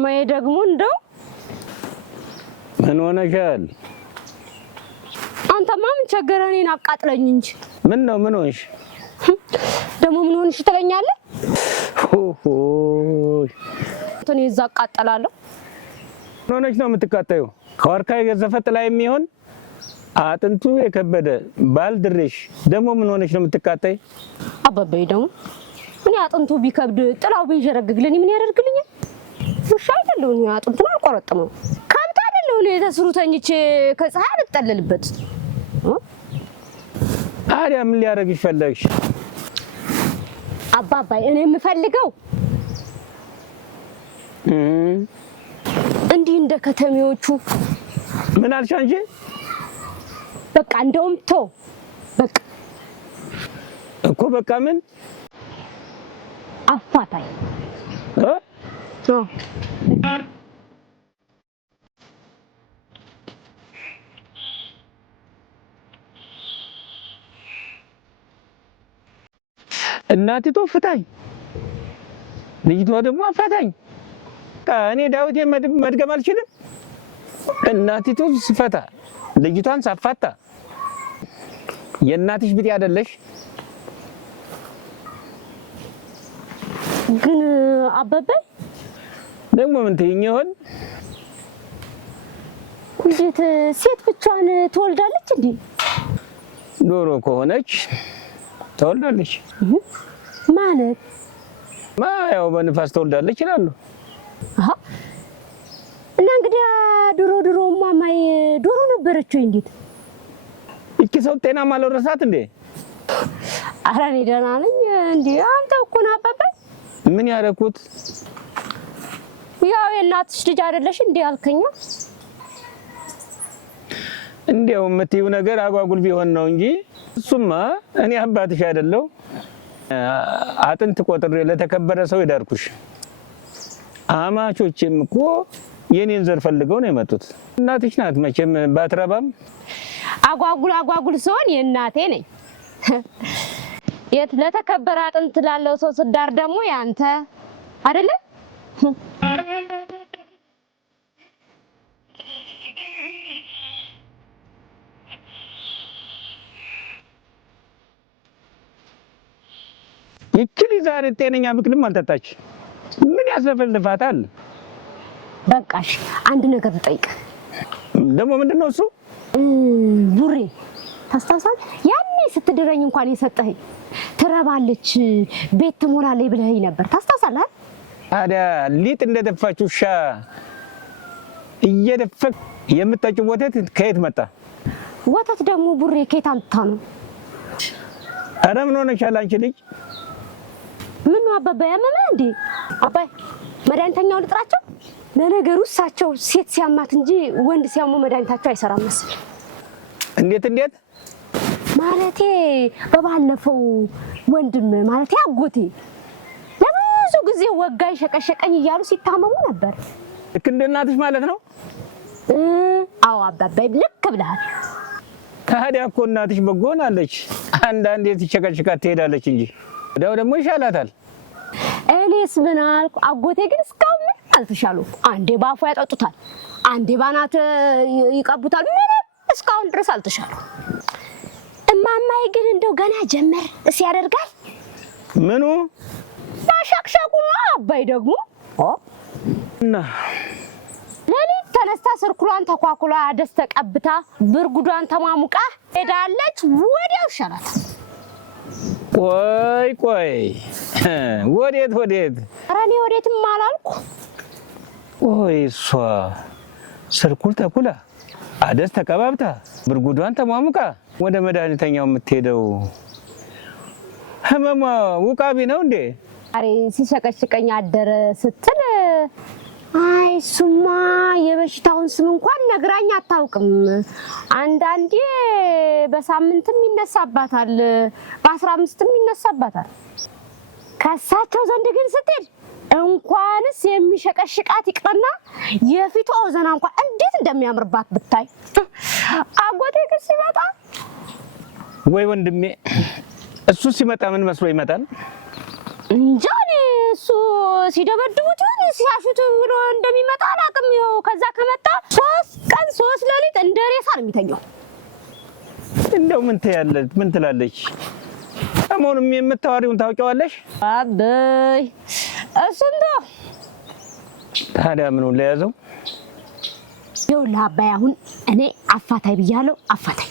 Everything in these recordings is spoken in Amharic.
ማማዬ ደግሞ እንደው ምን ሆነሻል? አንተማ ምን ቸገረህ እኔን አቃጥለኝ እንጂ። ምን ነው ምን ሆንሽ? ደግሞ ምን ሆንሽ ትለኛለህ? እኔ እዛ አቃጠላለሁ። ምን ሆነሽ ነው የምትቃጠዩ? ከወርካ የገዘፈ ጥላ የሚሆን አጥንቱ የከበደ ባልድርሽ ደግሞ ምን ሆነሽ ነው የምትቃጠይ? አባባዬ ደግሞ እኔ አጥንቱ ቢከብድ ጥላው ቢንሸረግግልኝ ምን ያደርግልኛል? ውሻ አይደለሁ እኔ አጥንቱን አልቆረጥመው። ከብት አይደለሁ እኔ ተስሩ ተኝቼ ከፀሐይ አልጠለልበት። ታዲያ ምን ሊያደርግሽ ፈለግሽ? አባባዬ እኔ የምፈልገው እንዲህ እንደ ከተሜዎቹ ምን አልሽ አንቺ? በቃ እንደውም ተው በቃ እኮ በቃ ምን አፋታይ እናቲቱ ፍታኝ፣ ልጅቷ ደግሞ አፋታኝ። እኔ ዳዊቴን መድገም አልችልም። እናቲቱ ስፈታ ልጅቷን ሳፋታ የእናትሽ ብጤ አይደለሽ። ግን አበበ ደግሞ ምን ትይኝ ይሆን? እንዴት ሴት ብቻዋን ትወልዳለች እንዴ? ዶሮ ከሆነች ትወልዳለች ማለት ያው በንፋስ ትወልዳለች ይላሉ። አሃ እና እንግዲህ ድሮ ማማዬ ዶሮ ነበረች ወይ? እንዴት እቺ ሰው ጤና ማለረሳት እንዴ? ኧረ እኔ ደህና ነኝ። እንዴ አንተ እኮ ነው አባባ። ምን ያደረኩት? ያው የእናትሽ ልጅ አይደለሽ እንዴ አልከኛ? እንዴው የምትይው ነገር አጓጉል ቢሆን ነው እንጂ እሱማ እኔ አባትሽ አይደለው። አጥንት ቆጥሬ ለተከበረ ሰው ይዳርኩሽ። አማቾችም እኮ የኔን ዘር ፈልገው ነው የመጡት። እናትሽ ናት መቼም ባትረባም። አጓጉል ሲሆን የእናቴ ነኝ። የት ለተከበረ አጥንት ላለው ሰው ስዳር ደግሞ ያንተ አይደለ? ይችል ዛሬ ጤነኛ ብቅልም አልጠጣች። ምን ያስለፈልፋታል? በቃሽ አንድ ነገር ልጠይቅ። ደግሞ ምንድነው እሱ? ቡሬ ታስታውሳለህ? ያኔ ስትድረኝ እንኳን የሰጠኸኝ ትረባለች ቤት ትሞላለች ብለኸኝ ነበር። ታስታውሳለህ? ታዲያ ሊጥ እንደደፋች ውሻ እየደፈቅ የምትጠጪው ወተት ከየት መጣ? ወተት ደግሞ ቡሬ ከየት አምጥታ ነው? ኧረ ምን ሆነሻል አንቺ ልጅ? ምን ነው አባባ ያመመህ እንዴ? አባይ መድኃኒተኛውን ልጥራቸው። ለነገሩ እሳቸው ሴት ሲያማት እንጂ ወንድ ሲያሙ መድኃኒታቸው አይሰራም መሰል። እንዴት ማለቴ በባለፈው ወንድም ማለቴ አጎቴ ለብዙ ጊዜ ወጋኝ ሸቀሸቀኝ እያሉ ሲታመሙ ነበር። ልክ እንደ እናትሽ ማለት ነው? አዎ አባባይ ልክ ብለሃል። ታዲያ እኮ እናትሽ በጎ ሆናለች። አንዳንዴ ትሸቀሽቃት ትሄዳለች እንጂ ወዲያው ደግሞ ይሻላታል። እኔስ ምን አልኩ? አጎቴ ግን እስካሁን ምን አልተሻሉ። አንዴ ባፉ ያጠጡታል፣ አንዴ ባናት ይቀቡታል። ምንም እስካሁን ድረስ አልተሻሉ። እማማዬ ግን እንደው ገና ጀመር እስ ያደርጋል። ምኑ ማሻክሻኩ ነው። አባይ ደግሞ እና ለሊት ተነስታ ስርኩሏን ተኳኩላ ደስ ተቀብታ ብርጉዷን ተማሙቃ ሄዳለች። ወዲያው ይሻላል። ቆይ ወዴት? ኧረ እኔ ወዴትም አላልኩ። እሷ ስርኩል ተኩላ አደስ ተቀባብታ ብርጉዷን ተሟሙቃ ወደ መድኃኒተኛው የምትሄደው ህመሟ ውቃቢ ነው እንዴ? አሬ ሲሸቀሽቀኝ አደረ ስትል አይ እሱማ የበሽታውን ስም እንኳን ነግራኝ አታውቅም። አንዳንዴ በሳምንትም ይነሳባታል፣ በ15ም ይነሳባታል። ከሳቸው ዘንድ ግን ስትሄድ እንኳንስ የሚሸቀሽቃት ይቅርና የፊቷ ወዘና እንኳን እንዴት እንደሚያምርባት ብታይ። አጎቴ ግን ሲመጣ ወይ ወንድሜ እሱ ሲመጣ ምን መስሎ ይመጣል? እንጃ እኔ እሱ ሲደበድቡት ይሁን ሲያሹት ብሎ እንደሚመጣ አላውቅም። ይኸው ከዛ ከመጣ 3 ቀን 3 ሌሊት እንደ ሬሳ ነው የሚተኛው። እንደው ምን ትላለች? ሰሞኑን የምታወሪውን ታውቂዋለሽ? አበይ እሱን ተው። ታዲያ ምኑን ለያዘው? ይኸውልህ አባይ አሁን እኔ አፋታይ ብያለሁ። አፋታይ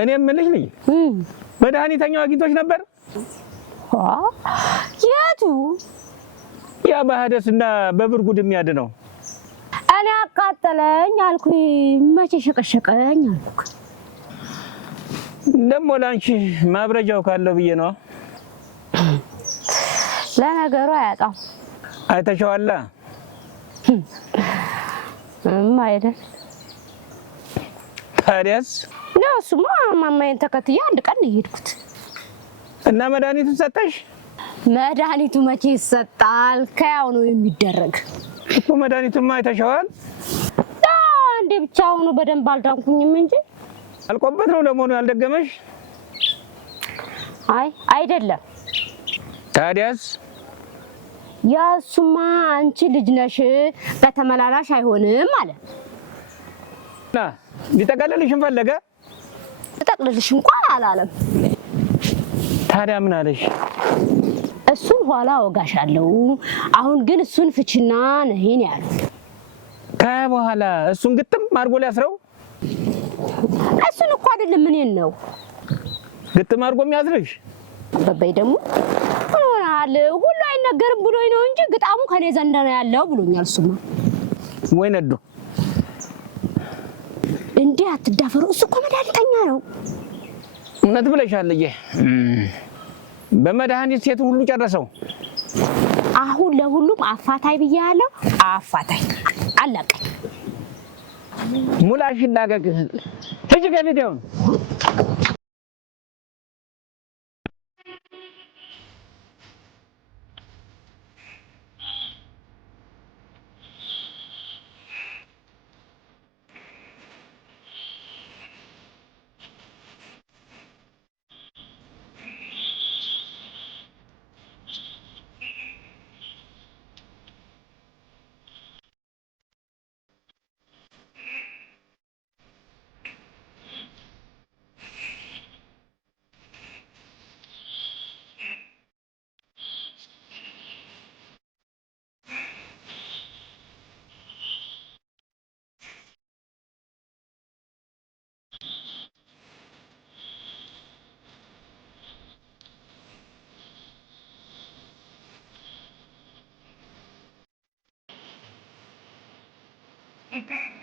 እኔ የምልሽ ልኝ መድኃኒተኛው አግኝቶሽ ነበር? የቱ? ያ በሀደስና በብርጉድ የሚያድነው። እኔ አቃጠለኝ አልኩኝ፣ መቼ ሸቀሸቀኝ አልኩ። ደግሞ ላንቺ ማብረጃው ካለው ብዬ ነው። ለነገሩ አያጣም። አይተሽዋላ? አይደል? ታዲያስ? ነው እሱማ ማማዬን ተከትዬ አንድ ቀን ነው የሄድኩት። እና መድኃኒቱን ሰጠሽ? መድኃኒቱ መቼ ይሰጣል? ከያው ነው የሚደረግ እኮ። መድኃኒቱማ አይተሽዋል? አንዴ ብቻ ሆኖ በደንብ አልዳንኩኝም እንጂ። አልቆበት ነው ለመሆኑ ያልደገመሽ? አይ አይደለም። ታዲያስ? ያሱማ አንቺ ልጅ ነሽ በተመላላሽ አይሆንም አለ። እና ሊጠቀልልሽም ፈለገ? ልጠቅልልሽ እንኳን አላለም። ታዲያ ምን አለሽ? እሱን ኋላ ወጋሻለሁ፣ አሁን ግን እሱን ፍችና ነይን ያለው። በኋላ እሱን ግጥም አድርጎ ሊያስረው? እሱን እኮ አይደለም እኔን ነው ግጥም አድርጎ የሚያስርሽ። አበበይ ደግሞ ምን ሆነሃል? ሁሉ አይነገርም ብሎኝ ነው እንጂ ግጣሙ ከኔ ዘንድ ነው ያለው ብሎኛል። እሱማ ወይ ነዶ እንዴ አትዳፈሩ። እሱ እኮ መድኃኒተኛ ነው። እውነት ብለሻል ልጄ። በመድኃኒት ሴት ሁሉ ጨረሰው። አሁን ለሁሉም አፋታይ ብያለሁ። አፋታይ አለቀ። ሙላሽ ይላቀቅ። ሂጂ ከፊቴው። Okay.